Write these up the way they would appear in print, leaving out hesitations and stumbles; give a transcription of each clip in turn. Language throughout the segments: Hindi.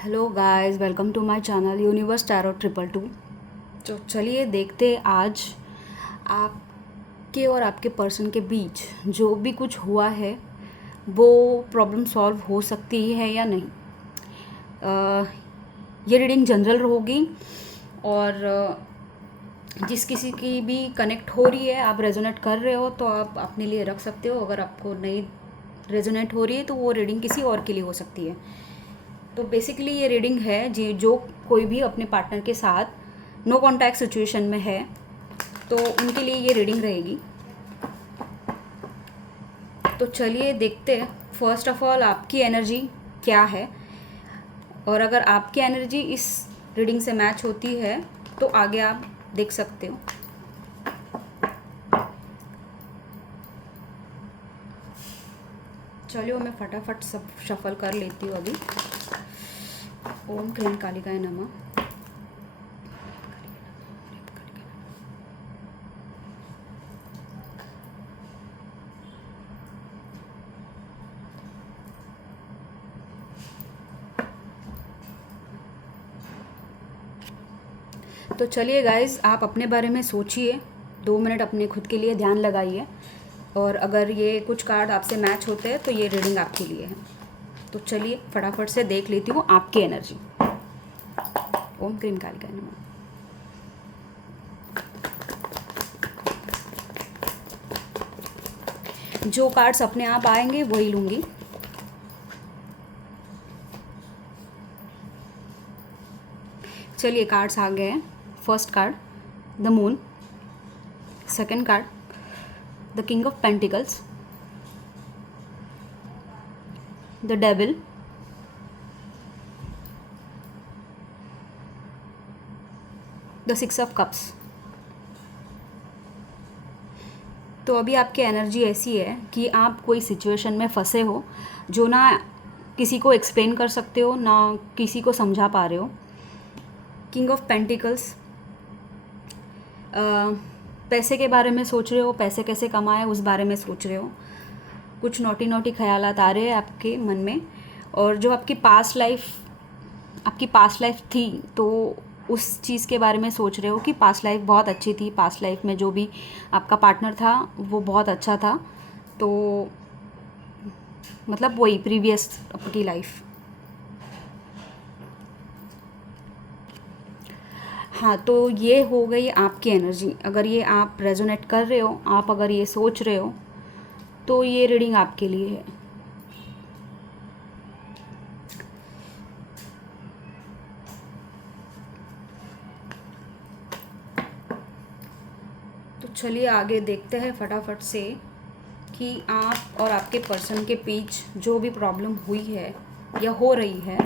Hello guys, welcome to my channel universe tarot 222। तो चलिए देखते हैं आज आपके और आपके पर्सन के बीच जो भी कुछ हुआ है वो प्रॉब्लम सॉल्व हो सकती है या नहीं। ये रीडिंग जनरल होगी और जिस किसी की भी कनेक्ट हो रही है, आप रेजोनेट कर रहे हो तो आप अपने लिए रख सकते हो। अगर आपको नहीं रेजोनेट हो रही है तो वो रीडिंग किसी और के लिए हो सकती है। तो बेसिकली ये रीडिंग है जी, जो कोई भी अपने पार्टनर के साथ नो कॉन्टैक्ट सिचुएशन में है तो उनके लिए ये रीडिंग रहेगी। तो चलिए देखते हैं फर्स्ट ऑफ ऑल आपकी एनर्जी क्या है, और अगर आपकी एनर्जी इस रीडिंग से मैच होती है तो आगे आप देख सकते हो। चलिए मैं फटाफट सब शफल कर लेती हूँ अभी। ओम क्लीं कालिकाय नमः। तो चलिए गाइज़, आप अपने बारे में सोचिए, 2 मिनट अपने खुद के लिए ध्यान लगाइए, और अगर ये कुछ कार्ड आपसे मैच होते हैं तो ये रीडिंग आपके लिए है। तो चलिए फटाफट से देख लेती हूँ आपकी एनर्जी। ओम क्रीम कालिकाय नमः। जो कार्ड्स अपने आप आएंगे वही लूँगी। चलिए कार्ड्स आ गए हैं। First card the moon, second card the king of pentacles, the devil, the 6 of cups. तो अभी आपकी एनर्जी ऐसी है कि आप कोई सिचुएशन में फंसे हो जो ना किसी को एक्सप्लेन कर सकते हो ना किसी को समझा पा रहे हो। किंग ऑफ पेंटिकल्स, पैसे के बारे में सोच रहे हो, पैसे कैसे कमाए उस बारे में सोच रहे हो। कुछ नोटी नोटी ख्यालात आ रहे हैं आपके मन में, और जो आपकी पास्ट लाइफ थी तो उस चीज़ के बारे में सोच रहे हो कि पास्ट लाइफ बहुत अच्छी थी, पास्ट लाइफ में जो भी आपका पार्टनर था वो बहुत अच्छा था। तो मतलब वही प्रीवियस आपकी लाइफ। हाँ, तो ये हो गई आपकी एनर्जी। अगर ये आप रेजोनेट कर रहे हो, आप अगर ये सोच रहे हो तो ये रीडिंग आपके लिए है। तो चलिए आगे देखते हैं फटाफट से कि आप और आपके पर्सन के बीच जो भी प्रॉब्लम हुई है या हो रही है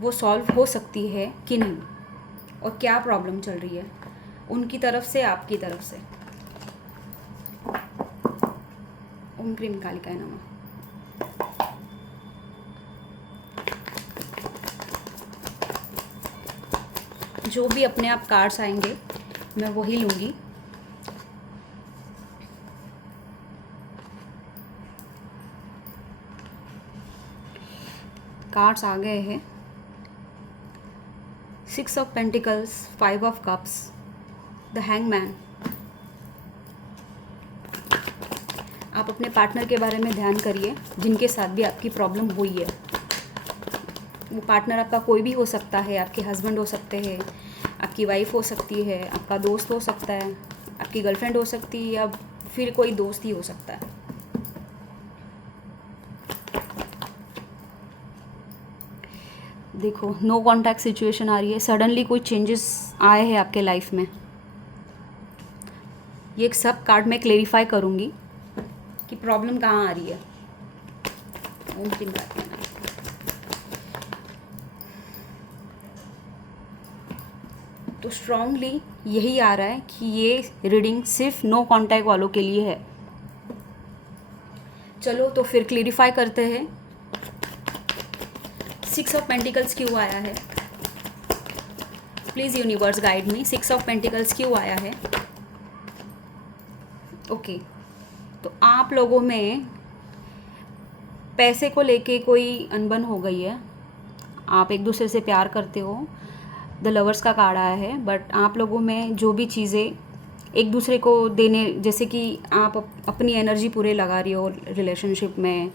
वो सॉल्व हो सकती है कि नहीं, और क्या प्रॉब्लम चल रही है उनकी तरफ से आपकी तरफ से। ओम क्रीम कालिकाय नमः। जो भी अपने आप कार्ड्स आएंगे मैं वही लूँगी। कार्ड्स आ गए हैं। 6 of pentacles, 5 of cups, the hangman. आप अपने पार्टनर के बारे में ध्यान करिए जिनके साथ भी आपकी प्रॉब्लम हुई है। वो पार्टनर आपका कोई भी हो सकता है, आपके हस्बैंड हो सकते हैं, आपकी वाइफ हो सकती है, आपका दोस्त हो सकता है, आपकी गर्लफ्रेंड हो सकती है, या फिर कोई दोस्त ही हो सकता है। देखो नो कॉन्टैक्ट सिचुएशन आ रही है, सडनली कोई चेंजेस आए हैं आपके लाइफ में। ये एक सब कार्ड में क्लेरिफाई करूँगी कि प्रॉब्लम कहाँ आ रही है। ओम क्रीम कालिकाय नमः। तो स्ट्रांगली यही आ रहा है कि ये रीडिंग सिर्फ नो कॉन्टैक्ट वालों के लिए है। चलो तो फिर क्लेरिफाई करते हैं 6 ऑफ पेंटिकल्स क्यों आया है। Please universe guide me, 6 of pentacles क्यों आया है। ओके, तो आप लोगों में पैसे को लेके कोई अनबन हो गई है। आप एक दूसरे से प्यार करते हो, द लवर्स का कार्ड आया है, बट आप लोगों में जो भी चीज़ें एक दूसरे को देने, जैसे कि आप अपनी एनर्जी पूरे लगा रही हो रिलेशनशिप में,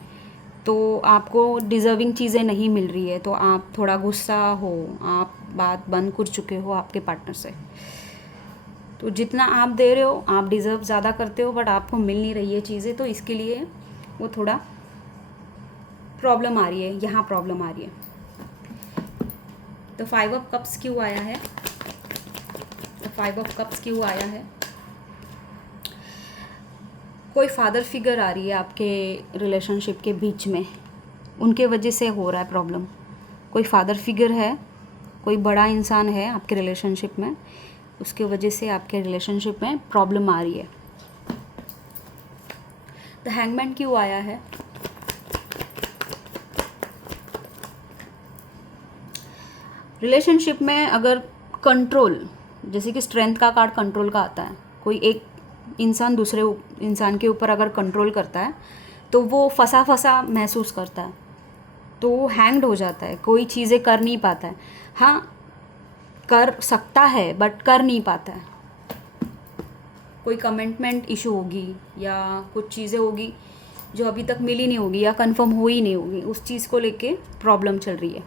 तो आपको डिज़र्विंग चीज़ें नहीं मिल रही है, तो आप थोड़ा गुस्सा हो, आप बात बंद कर चुके हो आपके पार्टनर से। तो जितना आप दे रहे हो आप डिज़र्व ज़्यादा करते हो, बट आपको मिल नहीं रही है चीज़ें, तो इसके लिए वो थोड़ा प्रॉब्लम आ रही है, यहाँ प्रॉब्लम आ रही है। तो 5 ऑफ कप्स क्यों आया है? तो 5 ऑफ कप्स क्यों आया है? कोई फादर फिगर आ रही है आपके रिलेशनशिप के बीच में, उनके वजह से हो रहा है प्रॉब्लम। कोई फादर फिगर है, कोई बड़ा इंसान है आपके रिलेशनशिप में, उसके वजह से आपके रिलेशनशिप में प्रॉब्लम आ रही है। द हैंगमैन क्यों आया है? रिलेशनशिप में अगर कंट्रोल, जैसे कि स्ट्रेंथ का कार्ड कंट्रोल का आता है, कोई एक इंसान दूसरे इंसान के ऊपर अगर कंट्रोल करता है तो वो फंसा फंसा महसूस करता है, तो वो हैंग्ड हो जाता है, कोई चीज़ें कर नहीं पाता है। हाँ, कर सकता है बट कर नहीं पाता है। कोई कमिटमेंट इशू होगी या कुछ चीज़ें होगी जो अभी तक मिली नहीं होगी या कंफर्म हो ही नहीं होगी, उस चीज़ को लेके प्रॉब्लम चल रही है।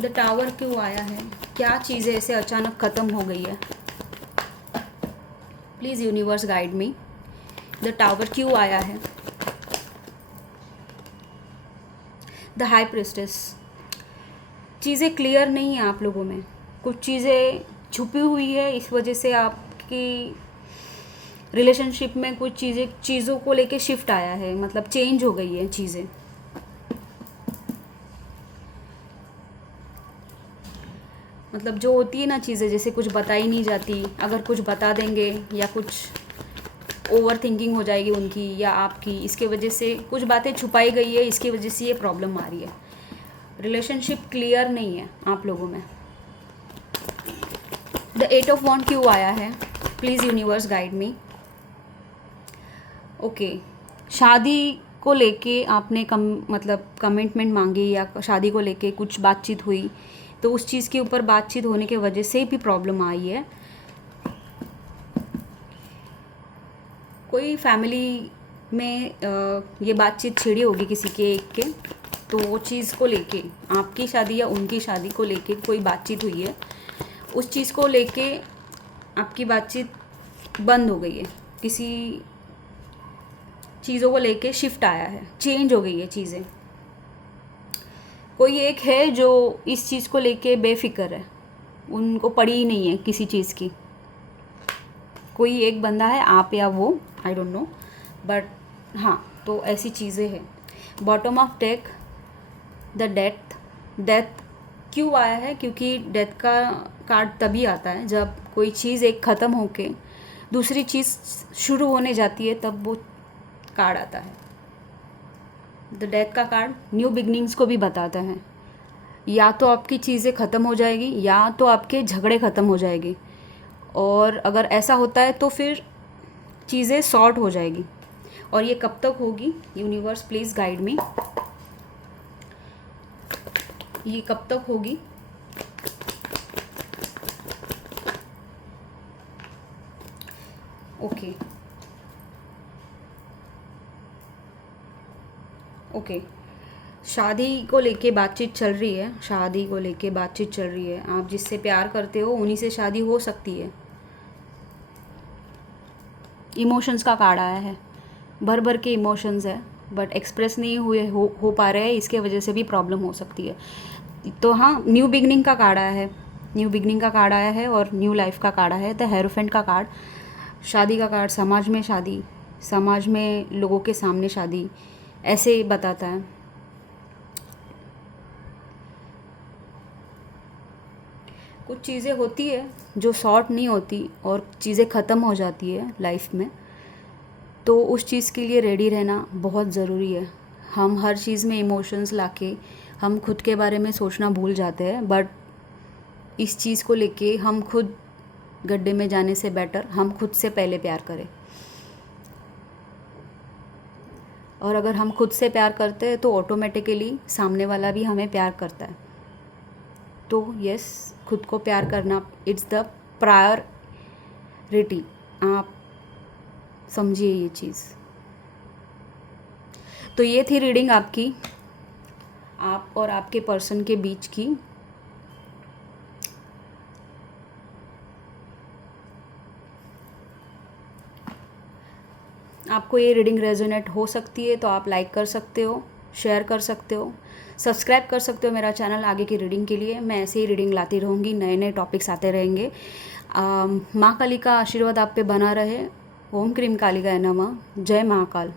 द टावर क्यों आया है? क्या चीज़ें ऐसे अचानक ख़त्म हो गई है? Please universe guide me. The tower क्यों आया है? The high priestess. चीज़ें क्लियर नहीं है आप लोगों में, कुछ चीज़ें छुपी हुई है, इस वजह से आपकी रिलेशनशिप में कुछ चीज़ों को लेके शिफ्ट आया है, मतलब चेंज हो गई है चीज़ें। मतलब जो होती है ना चीज़ें, जैसे कुछ बताई नहीं जाती, अगर कुछ बता देंगे या कुछ ओवर थिंकिंग हो जाएगी उनकी या आपकी, इसके वजह से कुछ बातें छुपाई गई है, इसकी वजह से ये प्रॉब्लम आ रही है। रिलेशनशिप क्लियर नहीं है आप लोगों में। द 8 ऑफ वॉन्ड क्यों आया है? Please universe guide me. Okay, शादी को लेके आपने मतलब कमिटमेंट मांगी या शादी को लेके कुछ बातचीत हुई, तो उस चीज़ के ऊपर बातचीत होने के वजह से भी प्रॉब्लम आई है। कोई फैमिली में ये बातचीत छिड़ी होगी किसी के एक के, तो वो चीज़ को लेके, आपकी शादी या उनकी शादी को लेके कोई बातचीत हुई है, उस चीज़ को लेके आपकी बातचीत बंद हो गई है, किसी चीज़ों को लेके शिफ्ट आया है, चेंज हो गई है चीज़ें। कोई एक है जो इस चीज़ को लेके बेफिक्र है, उनको पड़ी ही नहीं है किसी चीज़ की। कोई एक बंदा है, आप या वो, आई डोंट नो, बट हाँ, तो ऐसी चीज़ें हैं। Bottom of deck, the death. Death क्यों आया है? क्योंकि डेथ का कार्ड तभी आता है जब कोई चीज़ एक ख़त्म होके दूसरी चीज़ शुरू होने जाती है, तब वो कार्ड आता है। द डेथ का कार्ड न्यू बिगनिंग्स को भी बताता है। या तो आपकी चीज़ें ख़त्म हो जाएगी या तो आपके झगड़े ख़त्म हो जाएंगे, और अगर ऐसा होता है तो फिर चीज़ें सॉर्ट हो जाएगी। और ये कब तक होगी? यूनिवर्स प्लीज़ गाइड मी, ये कब तक होगी? ओके ओके, शादी को लेके बातचीत चल रही है, शादी को लेके बातचीत चल रही है। आप जिससे प्यार करते हो उन्हीं से शादी हो सकती है। इमोशंस का कार्ड आया है, भर भर के इमोशंस है, बट एक्सप्रेस नहीं हो पा रहे हैं, इसके वजह से भी प्रॉब्लम हो सकती है। तो हाँ, न्यू बिगनिंग का कार्ड आया है, न्यू बिगनिंग का कार्ड आया है, और न्यू लाइफ का कार्ड आया है। द हेरोफेंट का कार्ड, शादी का कार्ड, समाज में शादी, समाज में लोगों के सामने शादी, ऐसे बताता है। कुछ चीज़ें होती है जो सॉर्ट नहीं होती और चीज़ें ख़त्म हो जाती है लाइफ में, तो उस चीज़ के लिए रेडी रहना बहुत ज़रूरी है। हम हर चीज़ में इमोशंस लाके हम खुद के बारे में सोचना भूल जाते हैं, बट इस चीज़ को लेके हम खुद गड्ढे में जाने से बेटर हम खुद से पहले प्यार करें। और अगर हम खुद से प्यार करते हैं तो ऑटोमेटिकली सामने वाला भी हमें प्यार करता है। तो यस, खुद को प्यार करना इट्स द प्रायोरिटी। आप समझिए ये चीज़। तो ये थी रीडिंग आपकी, आप और आपके पर्सन के बीच की। आपको ये रीडिंग रेजोनेट हो सकती है तो आप लाइक कर सकते हो, शेयर कर सकते हो, सब्सक्राइब कर सकते हो मेरा चैनल आगे की रीडिंग के लिए। मैं ऐसे ही रीडिंग लाती रहूँगी, नए नए टॉपिक्स आते रहेंगे। माँ काली का आशीर्वाद आप पे बना रहे। ओम क्रीम कालिकाय नमः। जय महाकाल।